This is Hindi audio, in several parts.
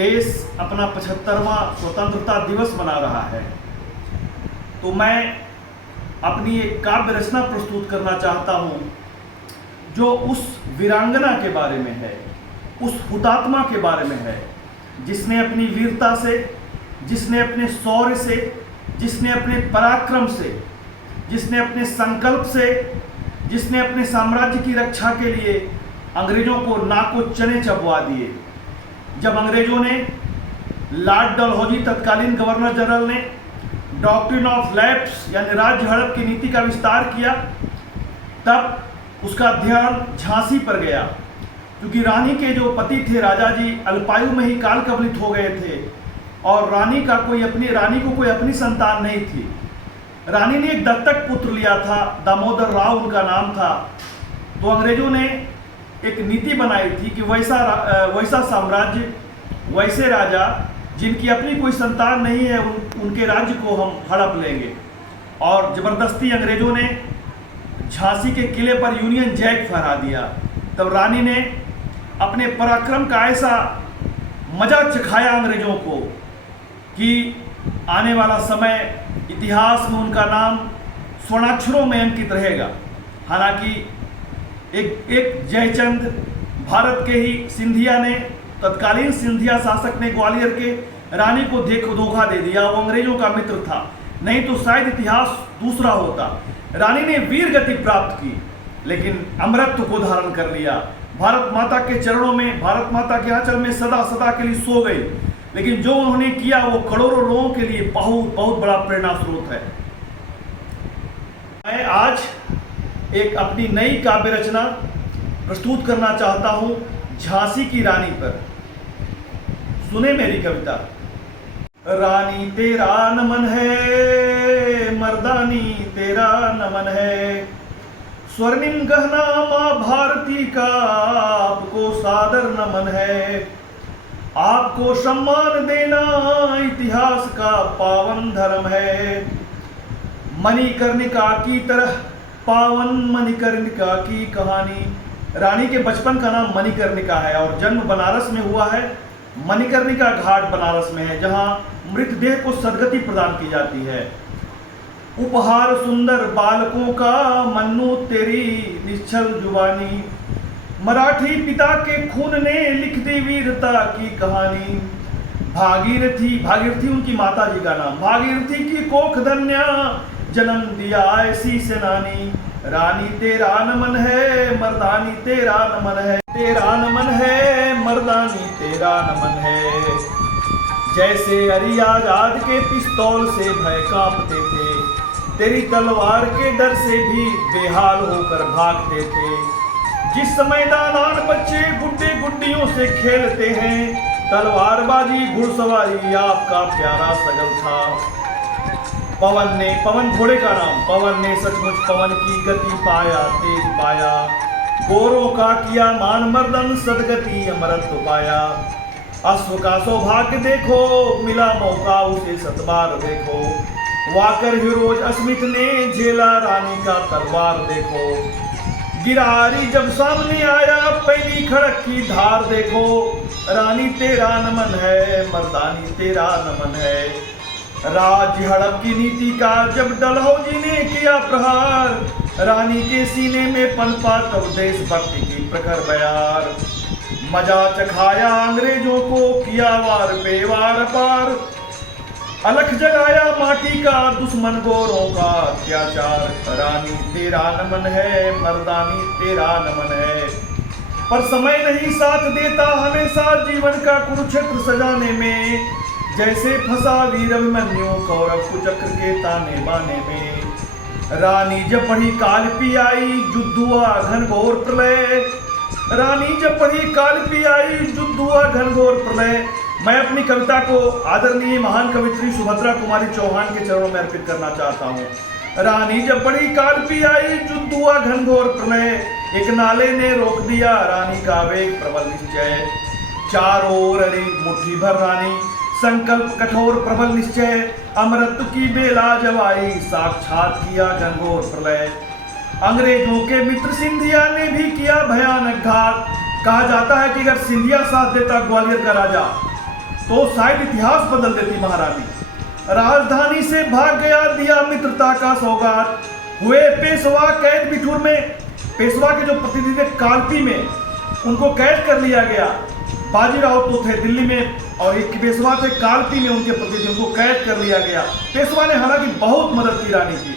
देश अपना 75वां स्वतंत्रता दिवस मना रहा है, तो मैं अपनी एक काव्य रचना प्रस्तुत करना चाहता हूँ जो उस वीरांगना के बारे में है, उस हुतात्मा के बारे में है, जिसने अपनी वीरता से, जिसने अपने शौर्य से, जिसने अपने पराक्रम से, जिसने अपने संकल्प से, जिसने अपने साम्राज्य की रक्षा के लिए अंग्रेजों को नाको चने चबवा दिए। जब अंग्रेजों ने, लॉर्ड डलहौजी तत्कालीन गवर्नर जनरल ने डॉक्ट्रिन ऑफ लैप्स यानी राज्य हड़प की नीति का विस्तार किया, तब उसका ध्यान झांसी पर गया, क्योंकि रानी के जो पति थे राजा जी अल्पायु में ही काल कवलित हो गए थे और रानी को कोई अपनी संतान नहीं थी। रानी ने एक दत्तक पुत्र लिया था, दामोदर राव उनका नाम था। तो अंग्रेजों ने एक नीति बनाई थी कि वैसा साम्राज्य, वैसे राजा जिनकी अपनी कोई संतान नहीं है, उनके राज्य को हम हड़प लेंगे। और जबरदस्ती अंग्रेजों ने झांसी के किले पर यूनियन जैक फहरा दिया। तब रानी ने अपने पराक्रम का ऐसा मजा चखाया अंग्रेजों को कि आने वाला समय इतिहास में उनका नाम स्वर्णाक्षरों में अंकित रहेगा। हालांकि एक जयचंद भारत के ही सिंधिया ने, तत्कालीन सिंधिया शासक ने ग्वालियर के रानी को धोखा दे दिया। वो अंग्रेजों का मित्र था, नहीं तो शायद इतिहास दूसरा होता। रानी ने वीर गति प्राप्त की, लेकिन अमरत्व को धारण कर लिया। भारत माता के चरणों में, भारत माता के आंचल में सदा सदा के लिए सो गई। लेकिन जो उन्होंने किया वो करोड़ों लोगों के लिए बहुत बहुत बड़ा प्रेरणा स्रोत है। मैं आज एक अपनी नई काव्य रचना प्रस्तुत करना चाहता हूं झांसी की रानी पर। सुने मेरी कविता। रानी तेरा नमन है, मर्दानी तेरा नमन है, स्वर्णिम गहना मां भारती का आपको सादर नमन है। आपको सम्मान देना इतिहास का पावन धर्म है। मणिकर्णिका की तरह पावन मणिकर्णिका की कहानी। रानी के बचपन का नाम मणिकर्णिका है और जन्म बनारस में हुआ है। मणिकर्णिका घाट बनारस में है, जहां मृतदेह को सदगति प्रदान की जाती है। उपहार सुंदर बालकों का मन्नू तेरी निश्चल जुबानी। मराठी पिता के खून ने लिख दी वीरता की कहानी। भागीरथी उनकी माता जी का नाम, भागीरथी की कोख धन्या जन्म दिया ऐसी सेनानी। रानी तेरा नमन है, मर्दानी तेरा नमन है, तेरा नमन है, मर्दानी तेरा नमन है। जैसे अरियाजाद के पिस्तौल से भय कांपते थे, तेरी तलवार के डर से भी बेहाल होकर भागते थे। जिस समय नादान बच्चे गुड्डे गुड्डियों से खेलते हैं, तलवारबाजी घुड़सवारी आपका प्यारा सगल था। पवन घोड़े का नाम, पवन ने सचमुच पवन की गति पाया, तेज पाया। गोरों का किया मान मर्दन, सदगति अमरत्व पाया। अश्व का सौभाग्य देखो, मिला मौका उसे सतबार देखो। वाकर हिरोज अस्मित ने झेला रानी का तलवार देखो। गिरहारी जब सामने आया, पहली खड़क की धार देखो। रानी तेरा नमन है, मर्दानी तेरा नमन है। राज्य हड़प की नीति का जब डलहौजी ने किया प्रहार, रानी के सीने में पनपा तब देशभक्ति की प्रखर बयार। मजा चखाया अंग्रेजों को, किया वार पे वार पार। अलख जगाया माटी का, दुश्मन गोरों का अत्याचार। रानी तेरा नमन है, मर्दानी तेरा नमन है। पर समय नहीं साथ देता हमेशा जीवन का कुरुक्षेत्र सजाने में। जैसे फंसा वीर अभिमन्यु कौरव कुचक्र के ताने बाने में। रानी जब पढ़ी काल पी आई, युद्ध हुआ घनघोर प्रलय। रानी जब पढ़ी काल पी आई, युद्ध हुआ घनघोर प्रलय। मैं अपनी कविता को आदरणीय महान कवित्री सुभद्रा कुमारी चौहान के चरणों में अर्पित करना चाहता हूँ। रानी जब बड़ी काल पी आई, युद्ध हुआ घनघोर प्रलय। एक नाले ने रोक दिया रानी का वेग प्रबल निश्चय। चारों ओर अरे मुट्ठी भर रानी, संकल्प कठोर प्रबल निश्चय। अमरत्व की बेला जब आई, साक्षात किया घनघोर प्रलय। अंग्रेजों के मित्र सिंधिया ने भी किया भयानक घात। कहा जाता है कि अगर सिंधिया साथ देता ग्वालियर का राजा, तो शायद इतिहास बदल देती महारानी। राजधानी से भाग गया, दिया मित्रता का सौगात। हुए पेशवा कैद बिठूर में, पेशवा के जो प्रतिनिधि थे कालपी में, उनको कैद कर लिया गया। बाजीराव तो थे दिल्ली में और एक पेशवा थे कालपी में, उनके प्रतिनिधि, उनको कैद कर लिया गया। पेशवा ने हालांकि बहुत मदद की रानी की।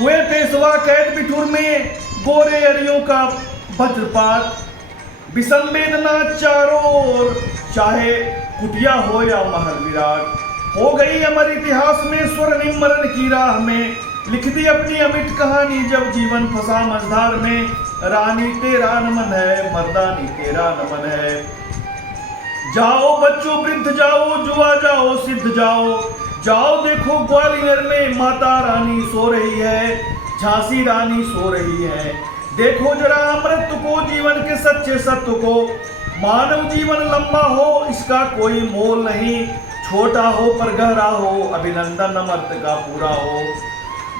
हुए पेशवा कैद बिठूर में, गोरे अरियों का वज्रपात। विषम वेदना चारों ओर, चाहे कुटिया हो या महल विराट। हो गई अमर इतिहास में, स्वर्णिम मरण की राह में। लिख दी अपनी अमिट कहानी जब जीवन फंसा मझधार में। रानी तेरा नमन है, मर्दानी तेरा नमन है। जाओ बच्चों वृद्ध जाओ, जुआ जाओ सिद्ध जाओ। जाओ देखो ग्वालियर में माता रानी सो रही है, झांसी रानी सो रही है। देखो जरा अमृत को, जीवन के सच्चे सत्य को। मानव जीवन लंबा हो, इसका कोई मोल नहीं। छोटा हो पर गहरा हो, अभिनंदन अमृत का पूरा हो।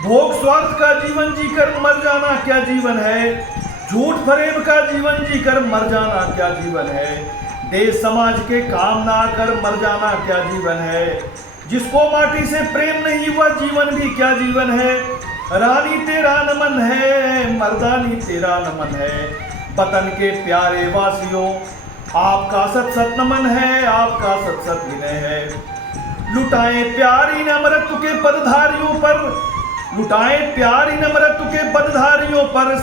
भोग स्वार्थ का जीवन जीकर मर जाना क्या जीवन है। झूठ फरेब का जीवन जीकर मर जाना क्या जीवन है। देश समाज के काम ना कर मर जाना क्या जीवन है। जिसको माटी से प्रेम नहीं हुआ, जीवन भी क्या जीवन है। रानी तेरा नमन है, मर्दानी तेरा नमन है। वतन के प्यारे वासियों, आपका सत सत नमन है, आपका सत सत विनय है। लुटाएं प्यार इन अमृत के पदधारियों पर, लुटाएं प्यार इन अमृत के पदधारियों पर।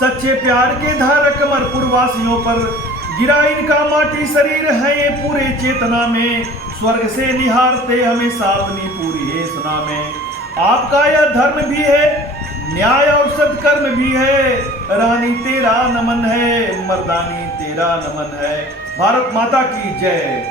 सच्चे प्यार के धारक अमरपुर वासियों पर। गिरा इनका माटी शरीर है ये पूरे चेतना में। स्वर्ग से निहारते हमेशा अपनी पूरी हेसना में। आपका यह धर्म भी है, न्याय और सत्कर्म भी है। रानी तेरा नमन है, मर्दानी तेरा नमन है। भारत माता की जय।